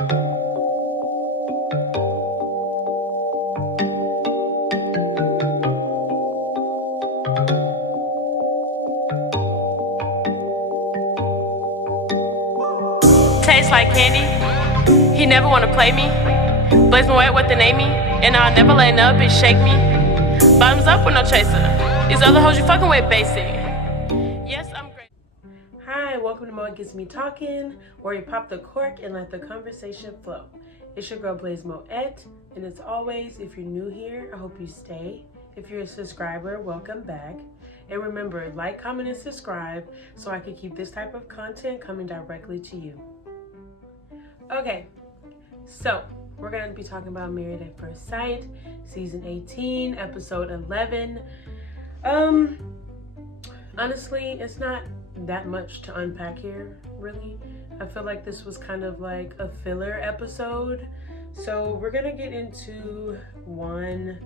Tastes like candy. He never wanna play me. Blaise Moet what the name me. And I'll never let no bitch shake me. Bottoms up with no chaser. These other hoes you fucking with basic. Yes, I'm great. Hi, welcome to Moet Gets Me Talking, where we pop the cork and let the conversation flow. It's your girl Blaise Moet, and as always, if you're new here, I hope you stay. If you're a subscriber, welcome back. And remember, like, comment, and subscribe so I can keep this type of content coming directly to you. Okay, so we're going to be talking about Married at First Sight, season 18, episode 11. Honestly, it's not that much to unpack here, really. I feel like this was kind of like a filler episode. So we're going to get into Juan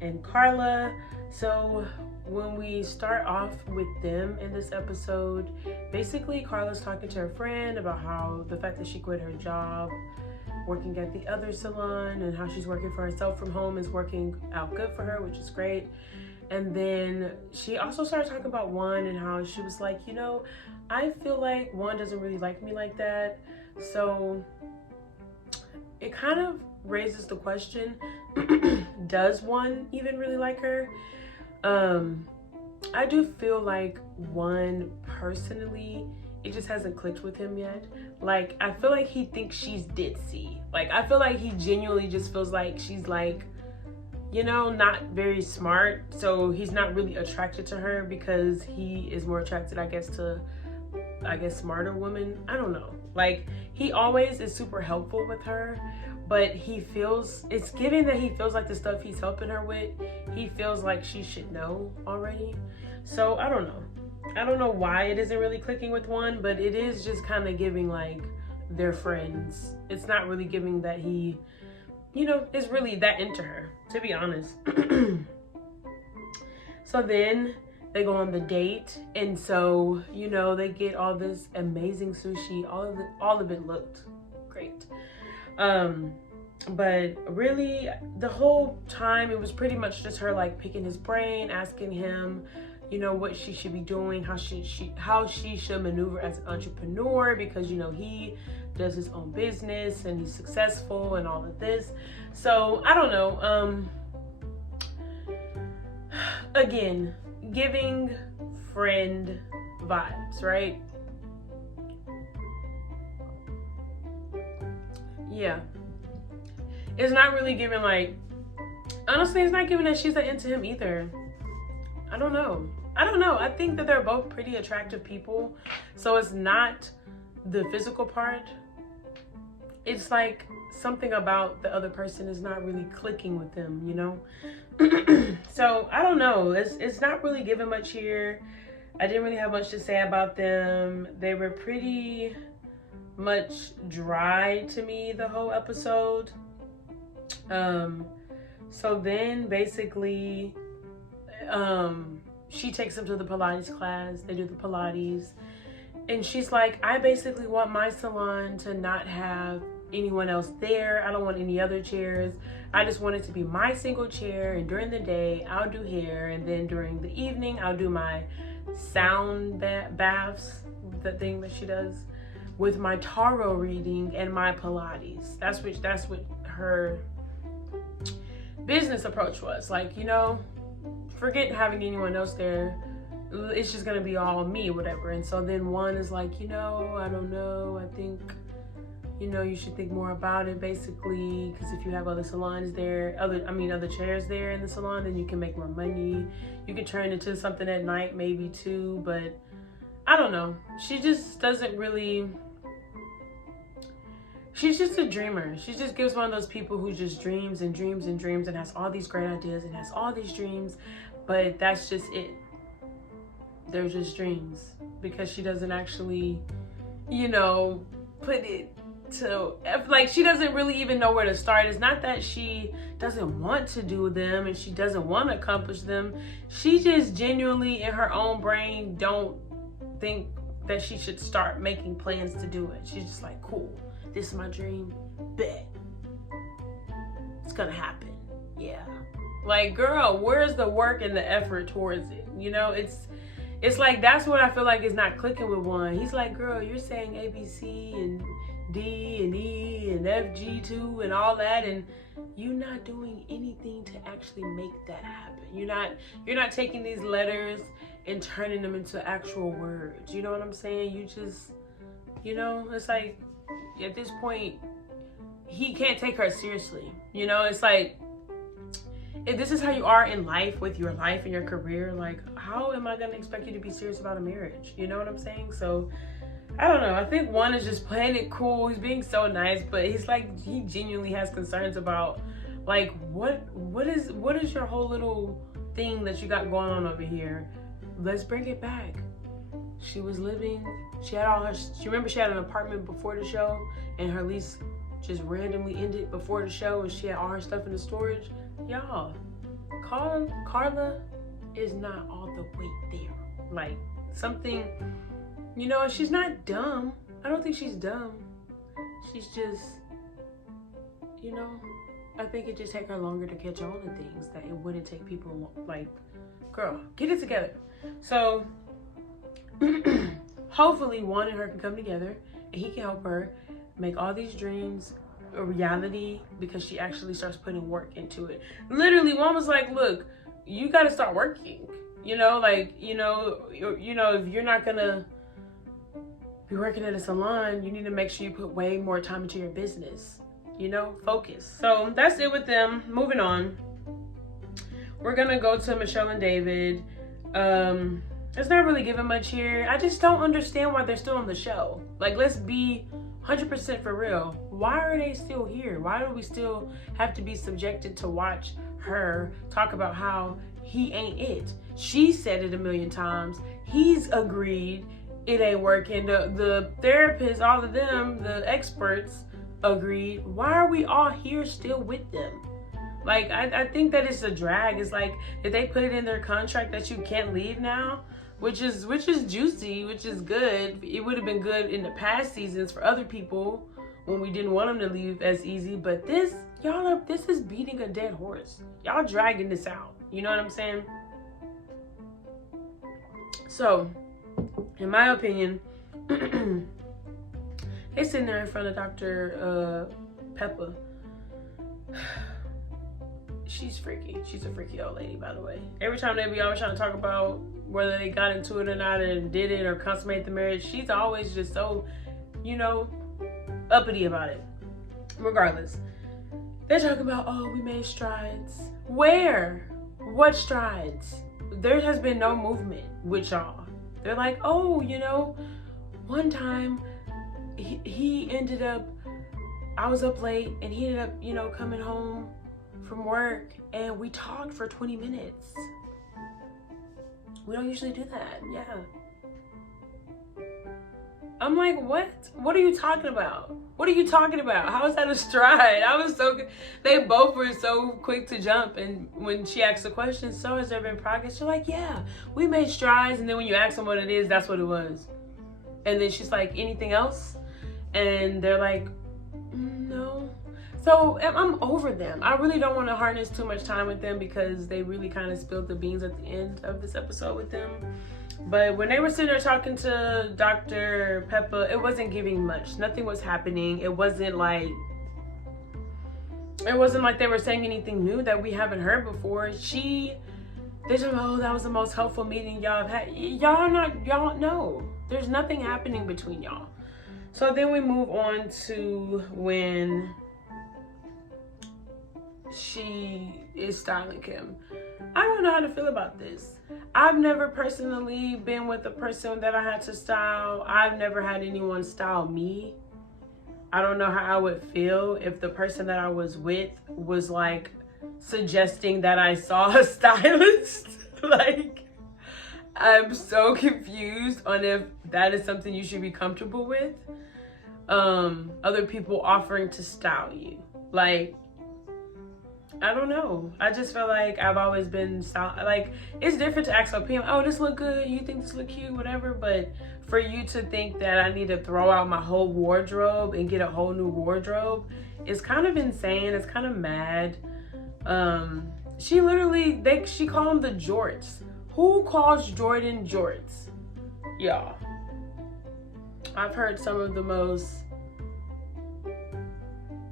and Carla. So when we start off with them in this episode, basically Carla's talking to her friend about how the fact that she quit her job working at the other salon and how she's working for herself from home is working out good for her, which is great. And then she also started talking about Juan and how she was like, you know, I feel like Juan doesn't really like me like that. So it kind of raises the question, does Juan even really like her? I do feel like Juan personally, it just hasn't clicked with him yet. Like, I feel like he thinks she's ditzy. Like, I feel like he genuinely just feels like she's like, you know, not very smart. So he's not really attracted to her because he is more attracted, I guess, to, smarter women. I don't know. Like, he always is super helpful with her, but it's given that he feels like the stuff he's helping her with, he feels like she should know already. So I don't know. I don't know why it isn't really clicking with Juan, but it is just kind of giving like they're friends. It's not really giving that he, you know, is really that into her, to be honest. So then they go on the date, and so, you know, they get all this amazing sushi. All of it looked great. But really the whole time it was pretty much just her like picking his brain, asking him, you know, what she should be doing, how she should maneuver as an entrepreneur, because, you know, he does his own business and he's successful and all of this. So I don't know. Again, giving friend vibes, right? Yeah. It's not really giving like, honestly, it's not giving that she's that into him either. I don't know. I think that they're both pretty attractive people. So it's not the physical part. It's like something about the other person is not really clicking with them, you know? So I don't know. It's not really giving much here. I didn't really have much to say about them. They were pretty much dry to me the whole episode. So then basically she takes him to the Pilates class. They do the Pilates, and she's like, I basically want my salon to not have anyone else there. I don't want any other chairs. I just want it to be my single chair, and during the day I'll do hair, and then during the evening I'll do my sound baths, the thing that she does, with my tarot reading and my Pilates. That's what her business approach was. Like, you know, forget having anyone else there. It's just gonna be all me, whatever. And so then Juan is like, you know, I don't know. I think, you know, you should think more about it, basically, because if you have other salons there, other chairs there in the salon, then you can make more money. You could turn into something at night, maybe too. But I don't know. She just doesn't really. She's just a dreamer. She just gives one of those people who just dreams and dreams and dreams and has all these great ideas and has all these dreams, but that's just it. They're just dreams, because she doesn't actually, you know, put it to, like, she doesn't really even know where to start. It's not that she doesn't want to do them and she doesn't want to accomplish them. She just genuinely in her own brain don't think that she should start making plans to do it. She's just like, cool, this is my dream, bet. It's gonna happen, yeah. Like, girl, where's the work and the effort towards it? You know, it's like, that's what I feel like is not clicking with Juan. He's like, girl, you're saying A, B, C, and D, and E, and F, G, too, and all that, and you're not doing anything to actually make that happen. You're not taking these letters and turning them into actual words. You know what I'm saying? You just, you know, it's like, at this point, he can't take her seriously. You know, it's like, if this is how you are in life with your life and your career, like, how am I going to expect you to be serious about a marriage? You know what I'm saying? So, I don't know. I think Juan is just playing it cool. He's being so nice, but he's like, he genuinely has concerns about, like, what is your whole little thing that you got going on over here? Let's bring it back. She was living, she remember she had an apartment before the show, and her lease just randomly ended before the show, and she had all her stuff in the storage. Y'all, Carla is not all the way there. Like, something, you know, she's not dumb. I don't think she's dumb. She's just, you know, I think it just take her longer to catch on to things that it wouldn't take people. Like, girl, get it together. So, hopefully Juan and her can come together, and he can help her make all these dreams a reality, because she actually starts putting work into it. Literally, Juan was like, look, you got to start working, you know, like, you know, if you're not gonna be working at a salon, you need to make sure you put way more time into your business, you know, focus. So that's it with them. Moving on, we're gonna go to Michelle and David. It's not really giving much here. I just don't understand why they're still on the show. Like, let's be 100% for real. Why are they still here? Why do we still have to be subjected to watch her talk about how he ain't it? She said it a million times. He's agreed it ain't working. The therapists, all of them, the experts agreed. Why are we all here still with them? Like, I think that it's a drag. It's like, did they put it in their contract that you can't leave now? Which is juicy, which is good. It would have been good in the past seasons for other people when we didn't want them to leave as easy. But this is beating a dead horse. Y'all dragging this out. You know what I'm saying? So, in my opinion, they sitting there in front of Dr. Peppa. She's freaky. She's a freaky old lady, by the way. Every time they be always trying to talk about whether they got into it or not and did it or consummate the marriage, she's always just so, you know, uppity about it. Regardless, they're talking about, oh, we made strides. Where? What strides? There has been no movement with y'all. They're like, oh, you know, one time he ended up, I was up late and he ended up, you know, coming home from work and we talked for 20 minutes. We don't usually do that. Yeah. I'm like, what? What are you talking about? What are you talking about? How is that a stride? They both were so quick to jump. And when she asked the question, so has there been progress? She's like, yeah, we made strides. And then when you ask them what it is, that's what it was. And then she's like, anything else? And they're like, no. So I'm over them. I really don't want to harness too much time with them because they really kind of spilled the beans at the end of this episode with them. But when they were sitting there talking to Dr. Peppa, it wasn't giving much. Nothing was happening. It wasn't like they were saying anything new that we haven't heard before. They said, oh, that was the most helpful meeting y'all have had. Y'all know. There's nothing happening between y'all. So then we move on to when she is styling Kim. I don't know how to feel about this. I've never personally been with a person that I had to style. I've never had anyone style me. I don't know how I would feel if the person that I was with was like suggesting that I saw a stylist. Like, I'm so confused on if that is something you should be comfortable with. Other people offering to style you. Like, I don't know. I just feel like I've always been styled. Like, it's different to ask a PM, oh, this look good, you think this look cute, whatever. But for you to think that I need to throw out my whole wardrobe and get a whole new wardrobe is kind of insane. It's kind of mad. She literally, she called them the jorts. Who calls Jordan jorts? Y'all, I've heard some of the most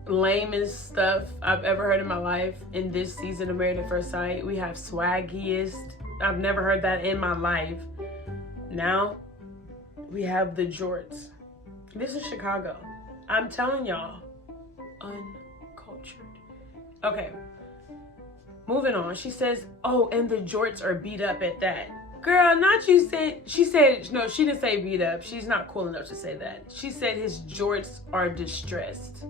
lamest stuff I've ever heard in my life in this season of Married at First Sight. We have swaggiest. I've never heard that in my life. Now we have the jorts. This is Chicago. I'm telling y'all, uncultured. Okay, moving on. She says, oh, and the jorts are beat up at that. Girl, not you said, she said, no, she didn't say beat up. She's not cool enough to say that. She said his jorts are distressed.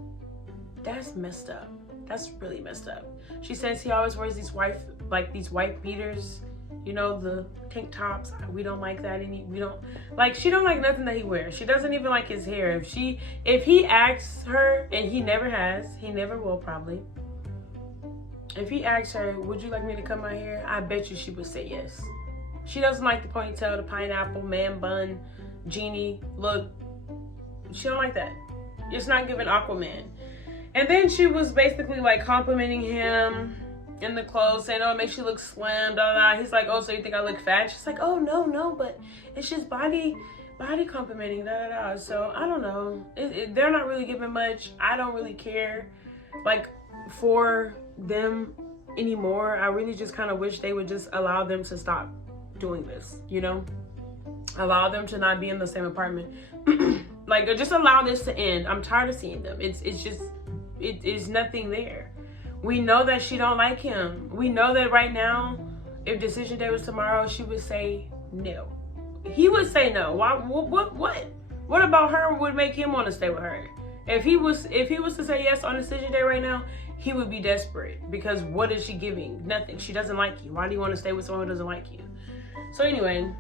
That's messed up. That's really messed up. She says he always wears these white beaters, you know, the tank tops. We don't like that. She don't like nothing that he wears. She doesn't even like his hair. If he asks her, and he never has, he never will probably. If he asks her, would you like me to cut my hair? I bet you she would say yes. She doesn't like the ponytail, the pineapple, man bun, genie look. She don't like that. It's not giving Aquaman. And then she was basically like complimenting him in the clothes, saying, oh, it makes you look slim, da da. He's like, oh, so you think I look fat? She's like, oh, no, but it's just body complimenting, da da da. So I don't know. They're not really giving much. I don't really care, like, for them anymore. I really just kind of wish they would just allow them to stop doing this, you know? Allow them to not be in the same apartment. Like, just allow this to end. I'm tired of seeing them. It's just, it is nothing there. We know that she don't like him. We know that right now, if decision day was tomorrow, she would say no. He would say no. Why? What about her would make him want to stay with her? If he was to say yes on decision day right now, he would be desperate, because what is she giving? Nothing. She doesn't like you. Why do you want to stay with someone who doesn't like you? So anyway,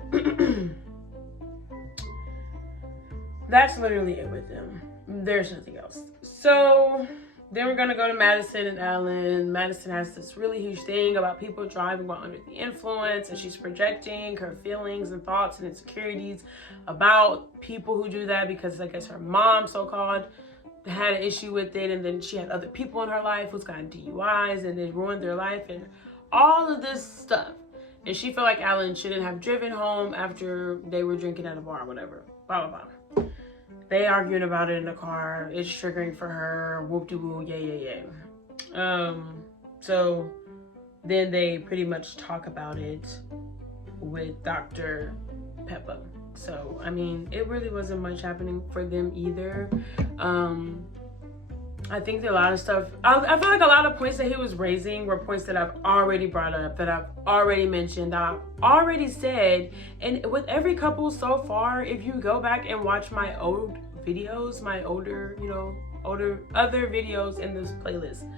that's literally it with them. There's nothing else. So then we're gonna go to Madison and Alan. Madison has this really huge thing about people driving while under the influence, and she's projecting her feelings and thoughts and insecurities about people who do that, because I guess her mom, so-called, had an issue with it, and then she had other people in her life who's gotten DUIs and they ruined their life and all of this stuff. And she felt like Alan shouldn't have driven home after they were drinking at a bar or whatever. Blah, blah, blah. They arguing about it in the car. It's triggering for her. Whoop-de-woo, yeah. So then they pretty much talk about it with Dr. Peppa. So, I mean, it really wasn't much happening for them either. I think that a lot of stuff, I feel like a lot of points that he was raising were points that I've already brought up, that I've already mentioned, that I've already said. And with every couple so far, if you go back and watch my old videos, my older other videos in this playlist,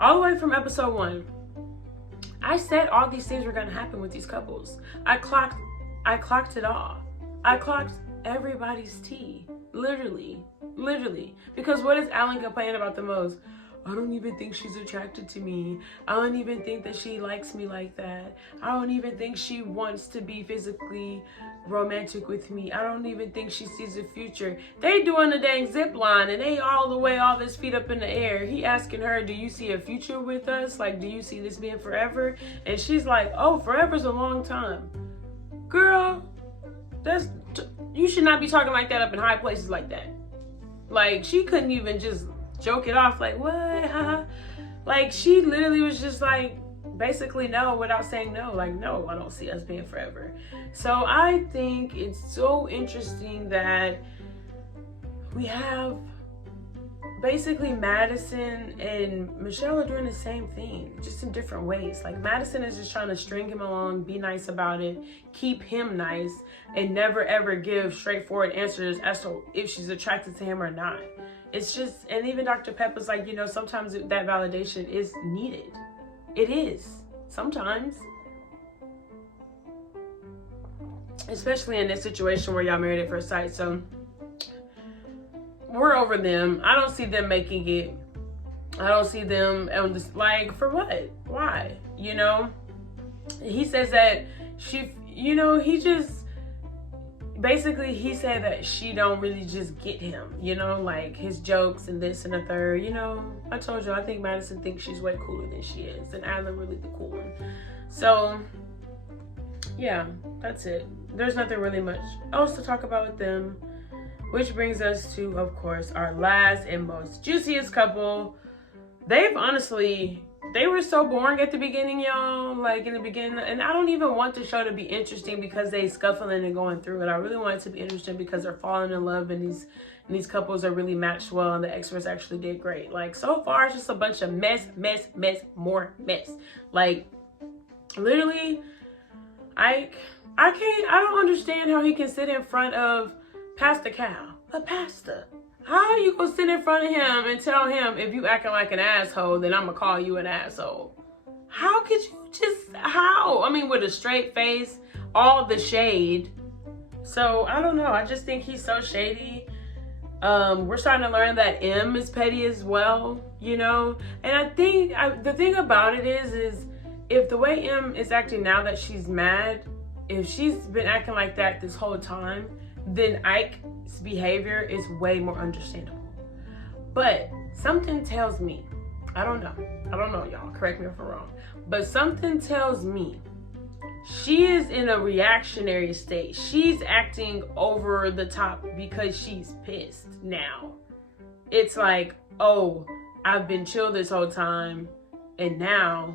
all the way from episode 1, I said all these things were gonna happen with these couples. I clocked it all. I clocked everybody's tea. Literally. Because what is Alan complaining about the most? I don't even think she's attracted to me. I don't even think that she likes me like that. I don't even think she wants to be physically romantic with me. I don't even think she sees a future. They doing the dang zip line and they all the way, all this feet up in the air. He asking her, do you see a future with us? Like, do you see this being forever? And she's like, oh, forever's a long time. Girl, you should not be talking like that up in high places like that. Like, she couldn't even just joke it off like, what? Like, she literally was just like, basically no, without saying no. Like, no, I don't see us being forever. So I think it's so interesting that we have basically Madison and Michelle are doing the same thing, just in different ways. Like, Madison is just trying to string him along, be nice about it, keep him nice, and never ever give straightforward answers as to if she's attracted to him or not. It's just, and even Dr. Pepper's like, sometimes that validation is needed. It is, sometimes. Especially in this situation where y'all married at first sight. So we're over them. I don't see them making it. I don't see them on this, like, for what? Why? He says that he just, basically he said that she don't really just get him, you know, like his jokes and this and the third. You know, I told you, I think Madison thinks she's way cooler than she is, and Adler really the cool one. So yeah, that's it. There's nothing really much else to talk about with them, which brings us to, of course, our last and most juiciest couple. They were so boring at the beginning, y'all. Like in the beginning, and I don't even want the show to be interesting because they scuffling and going through it. I really want it to be interesting because they're falling in love, and these couples are really matched well, and the experts actually did great. Like so far, it's just a bunch of mess, more mess. Like literally, I don't understand how he can sit in front of Pastor Cal, a pastor. How you gonna sit in front of him and tell him, if you acting like an asshole, then I'm gonna call you an asshole? How could you how? I mean, with a straight face, all the shade. So, I don't know. I just think he's so shady. We're starting to learn that M is petty as well, you know? And I think, the thing about it is if the way M is acting now that she's mad, if she's been acting like that this whole time, then Ike's behavior is way more understandable. But something tells me, I don't know, y'all, correct me if I'm wrong, but something tells me she is in a reactionary state. She's acting over the top because she's pissed now. It's like, oh, I've been chill this whole time, and now,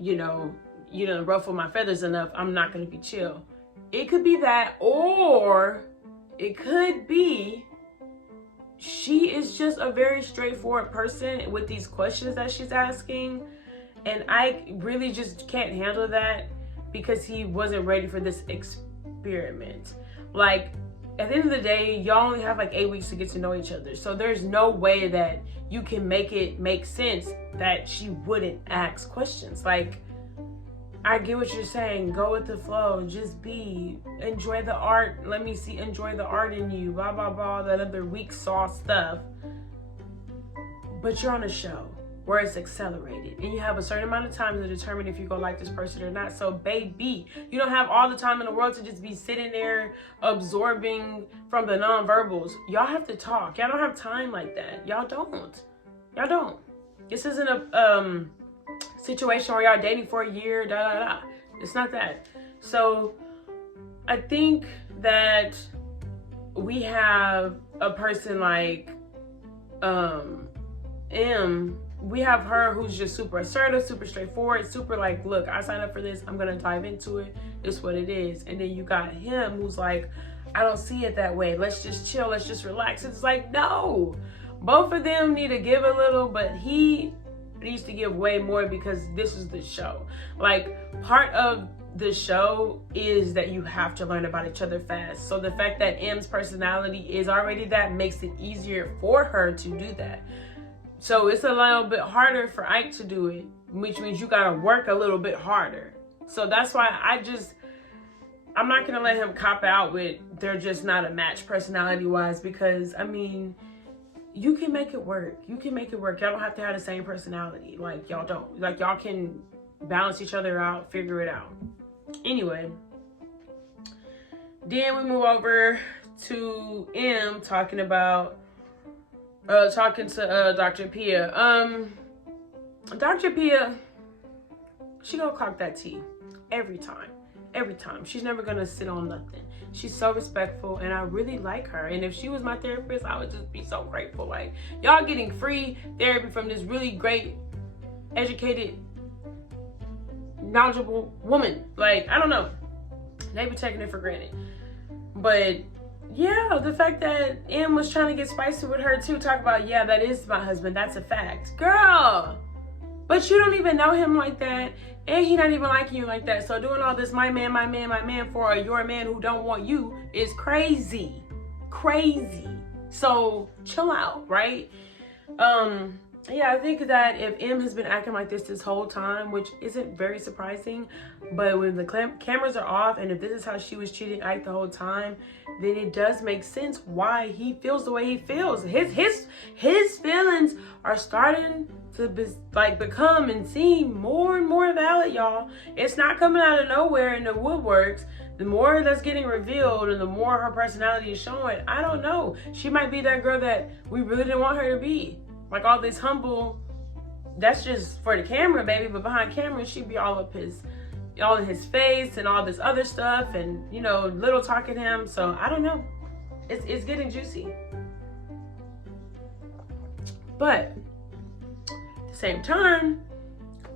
you know, you done ruffle my feathers enough, I'm not gonna be chill. It could be that, or it could be she is just a very straightforward person with these questions that she's asking, and I really just can't handle that because he wasn't ready for this experiment. Like, at the end of the day, y'all only have like 8 weeks to get to know each other, so there's no way that you can make it make sense that she wouldn't ask questions. Like, I get what you're saying. Go with the flow. Just be. Enjoy the art. Let me see. Enjoy the art in you. Blah, blah, blah. That other weak sauce stuff. But you're on a show where it's accelerated. And you have a certain amount of time to determine if you're going to like this person or not. So, baby, you don't have all the time in the world to just be sitting there absorbing from the nonverbals. Y'all have to talk. Y'all don't have time like that. Y'all don't. Y'all don't. This isn't a situation where y'all dating for a year, It's not that. So I think that we have a person like M. We have her who's just super assertive, super straightforward, super like, look, I signed up for this, I'm gonna dive into it, it's what it is. And then you got him who's like, I don't see it that way, let's just chill, let's just relax. It's like, no, both of them need to give a little, but he needs to give way more because this is the show. Like, part of the show is that you have to learn about each other fast. So the fact that M's personality is already that makes it easier for her to do that. So it's a little bit harder for Ike to do it, which means you gotta work a little bit harder. So that's why I'm not gonna let him cop out with they're just not a match personality wise, because I mean, you can make it work. You can make it work. Y'all don't have to have the same personality. Like, y'all don't. Like, y'all can balance each other out, figure it out. Anyway, then we move over to M talking about, talking to Dr. Pia. Dr. Pia, she gonna clock that tea every time. Every time. She's never gonna sit on nothing. She's so respectful, and I really like her. And if she was my therapist, I would just be so grateful. Like, y'all getting free therapy from this really great, educated, knowledgeable woman. Like, I don't know. They be taking it for granted. But yeah, the fact that M was trying to get spicy with her too, talk about, yeah, that is my husband, that's a fact. Girl, but you don't even know him like that. And he not even liking you like that. So doing all this my man for your man who don't want you is crazy. Crazy. So chill out, right? Yeah, I think that if M has been acting like this whole time, which isn't very surprising, but when the cameras are off and if this is how she was treating Ike the whole time, then it does make sense why he feels the way he feels. His feelings are starting to become and seem more and more valid, y'all. It's not coming out of nowhere in the woodworks. the more that's getting revealed and the more her personality is showing, I don't know. She might be that girl that we really didn't want her to be. Like all this humble, that's just for the camera, baby. But behind camera, she'd be all in his face and all this other stuff and, you know, little talking to him. So I don't know. It's getting juicy. But at the same time,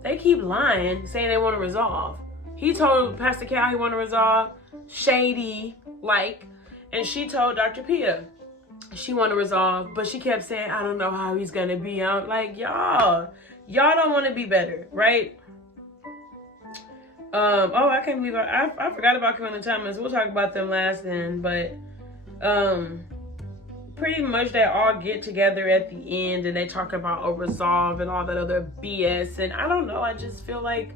they keep lying, saying they want to resolve. He told Pastor Cal he want to resolve, shady, like, and she told Dr. Pia she want to resolve, but she kept saying, I don't know how he's going to be. I'm like, y'all don't want to be better, right? Oh, I can't believe I forgot about Camilla Thomas. We'll talk about them last then, but pretty much they all get together at the end and they talk about resolve and all that other BS. And I don't know, I just feel like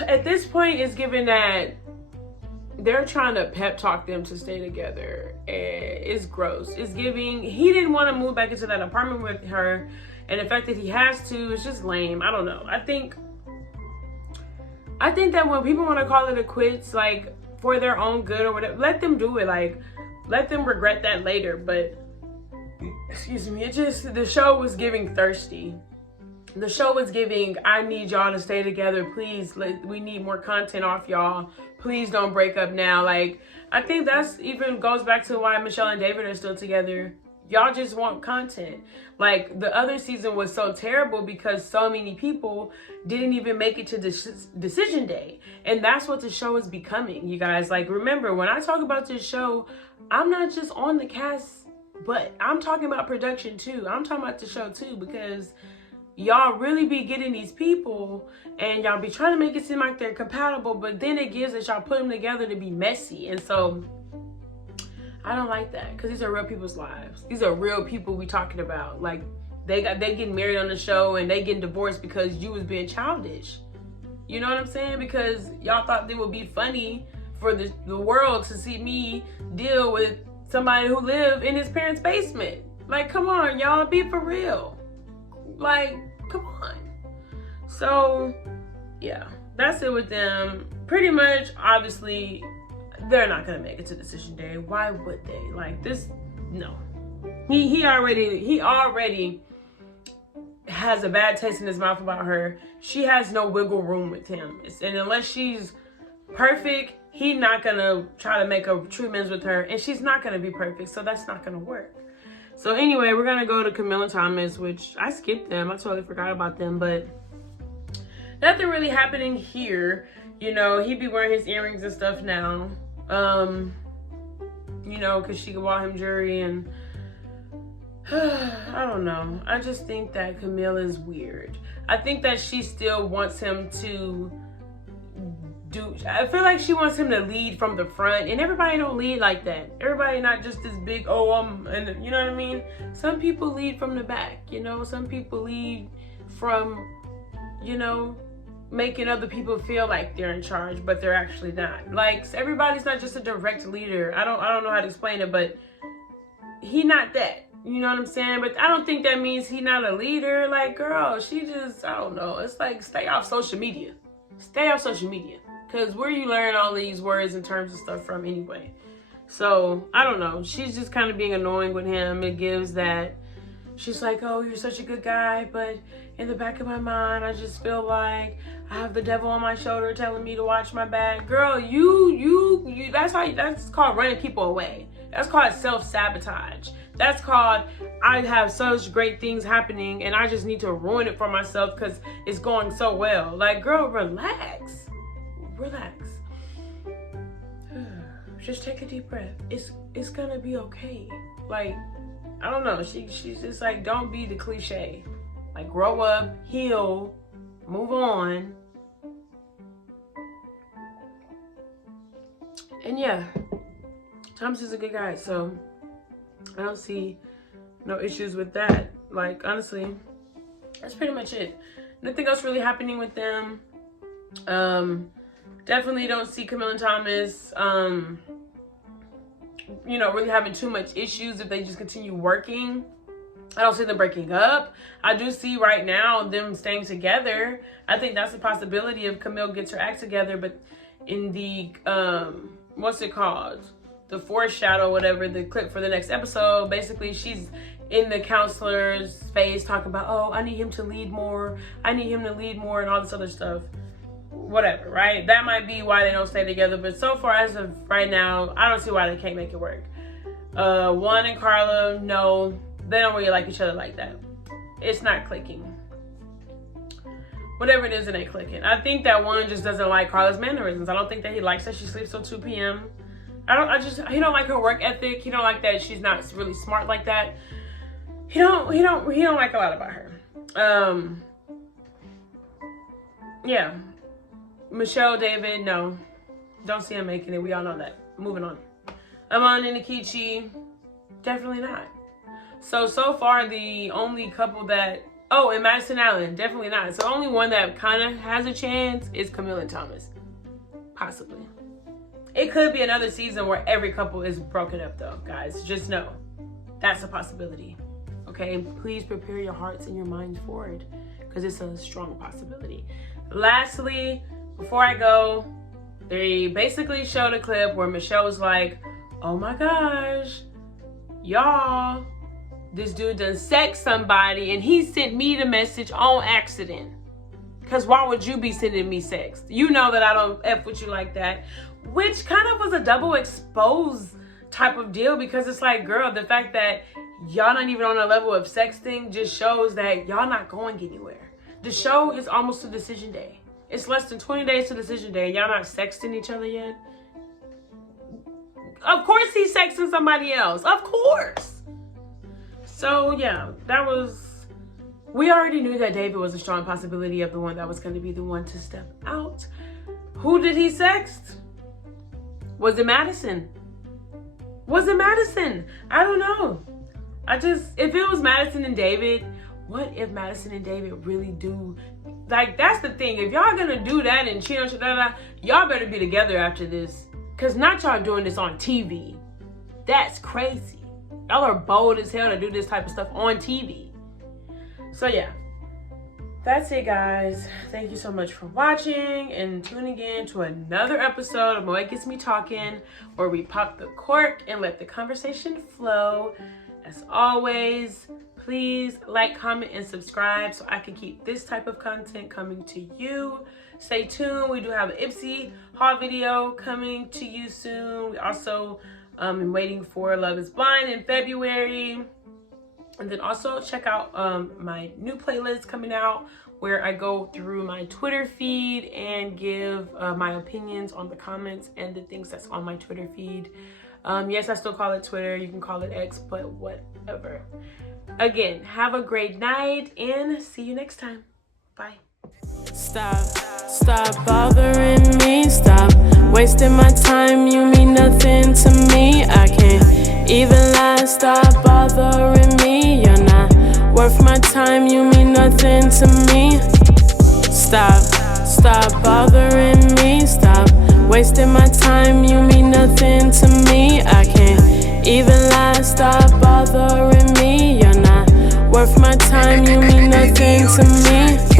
at this point it's given that they're trying to pep talk them to stay together. And it's gross. It's giving, he didn't want to move back into that apartment with her. And the fact that he has to is just lame. I don't know. I think that when people want to call it a quits, like for their own good or whatever, let them do it. Like, let them regret that later. But, excuse me, the show was giving thirsty. The show was giving, I need y'all to stay together. Please, we need more content off y'all. Please don't break up now. Like, I think that's even goes back to why Michelle and David are still together. Y'all just want content. Like, the other season was so terrible because so many people didn't even make it to decision day. And that's what the show is becoming, you guys. Like, remember, when I talk about this show, I'm not just on the cast, but I'm talking about production too. I'm talking about the show too, because y'all really be getting these people and y'all be trying to make it seem like they're compatible, but then it gives that y'all put them together to be messy. And so I don't like that, because these are real people's lives. These are real people we talking about. Like, they getting married on the show and they getting divorced because you was being childish. You know what I'm saying? Because y'all thought it would be funny for the world to see me deal with somebody who lived in his parents' basement. Like, come on, y'all, be for real. Like, come on. So, yeah, that's it with them. Pretty much, obviously, they're not gonna make it to decision day. Why would they? Like, this, no. He already has a bad taste in his mouth about her. She has no wiggle room with him. And unless she's perfect, he's not gonna try to make a true amends with her. And she's not gonna be perfect, so that's not gonna work. So anyway, we're gonna go to Camille and Thomas, which I skipped them. I totally forgot about them, but nothing really happening here. You know, he be wearing his earrings and stuff now. You know, because she bought him jewelry and I don't know. I just think that Camille is weird. I think that she still wants him to I feel like she wants him to lead from the front, and everybody don't lead like that. Everybody not just this big, and you know what I mean? Some people lead from the back, you know? Some people lead from, you know, making other people feel like they're in charge, but they're actually not. Like, everybody's not just a direct leader. I don't know how to explain it, but he not that. You know what I'm saying? But I don't think that means he not a leader. Like, girl, she just, I don't know. It's like, stay off social media. Stay off social media. Because where you learn all these words and terms and stuff from anyway. So, I don't know. She's just kind of being annoying with him. It gives that, she's like, oh, you're such a good guy, but in the back of my mind, I just feel like I have the devil on my shoulder telling me to watch my back. Girl, you that's called running people away. That's called self-sabotage. That's called, I have such great things happening and I just need to ruin it for myself because it's going so well. Like, girl, relax. Relax. Just take a deep breath. It's gonna be okay. Like, I don't know. She's just like, don't be the cliche. Like, grow up, heal, move on. And yeah, Thomas is a good guy, so I don't see no issues with that. Like, honestly, that's pretty much it. Nothing else really happening with them. Definitely don't see Camille and Thomas, you know, really having too much issues if they just continue working. I don't see them breaking up. I do see right now them staying together. I think that's a possibility if Camille gets her act together, but in the what's it called? The foreshadow, whatever, the clip for the next episode. Basically, she's in the counselor's face talking about, oh, I need him to lead more. I need him to lead more and all this other stuff. Whatever, right? That might be why they don't stay together. But so far, as of right now, I don't see why they can't make it work. Juan and Carla, no, they don't really like each other like that. It's not clicking. Whatever it is, it ain't clicking. I think that Juan just doesn't like Carla's mannerisms. I don't think that he likes that she sleeps till 2 p.m. He don't like her work ethic. He don't like that she's not really smart like that. He don't like a lot about her. Yeah. Michelle, David, no. Don't see him making it. We all know that. Moving on. Amon and Nikichi, definitely not. So far, the only couple that... Oh, and Madison Allen, definitely not. So the only one that kind of has a chance is Camille and Thomas. Possibly. It could be another season where every couple is broken up, though, guys. Just know. That's a possibility. Okay? And please prepare your hearts and your minds for it, because it's a strong possibility. Lastly, before I go, they basically showed a clip where Michelle was like, oh my gosh, y'all, this dude done sex somebody and he sent me the message on accident. Because why would you be sending me sex? You know that I don't F with you like that. Which kind of was a double expose type of deal, because it's like, girl, the fact that y'all not even on a level of sexting just shows that y'all not going anywhere. The show is almost to decision day. It's less than 20 days to decision day and y'all not sexting each other yet? Of course he's sexting somebody else. Of course. So yeah, that was... We already knew that David was a strong possibility of the one that was going to be the one to step out. Who did he sext? Was it Madison? Was it Madison? I don't know. If it was Madison and David, what if Madison and David really do... Like, that's the thing. If y'all gonna do that and cheat on each other, y'all better be together after this. Because not y'all doing this on TV. That's crazy. Y'all are bold as hell to do this type of stuff on TV. So yeah, that's it, guys. Thank you so much for watching and tuning in to another episode of Moet Gets Me Talking, where we pop the cork and let the conversation flow. As always, please like, comment, and subscribe so I can keep this type of content coming to you. Stay tuned. We do have an Ipsy haul video coming to you soon. We also am waiting for Love is Blind in February. And then also check out my new playlist coming out, where I go through my Twitter feed and give my opinions on the comments and the things that's on my Twitter feed. Yes, I still call it Twitter. You can call it X, but whatever. Again, have a great night and see you next time. Bye. Stop bothering me. Stop wasting my time. You mean nothing to me. I can't even lie. Stop bothering me. You're not worth my time. You mean nothing to me. Stop bothering me. Stop wasting my time. You mean nothing to me. I can't even lie. Stop bothering me. You're not worth my time. You mean nothing to me.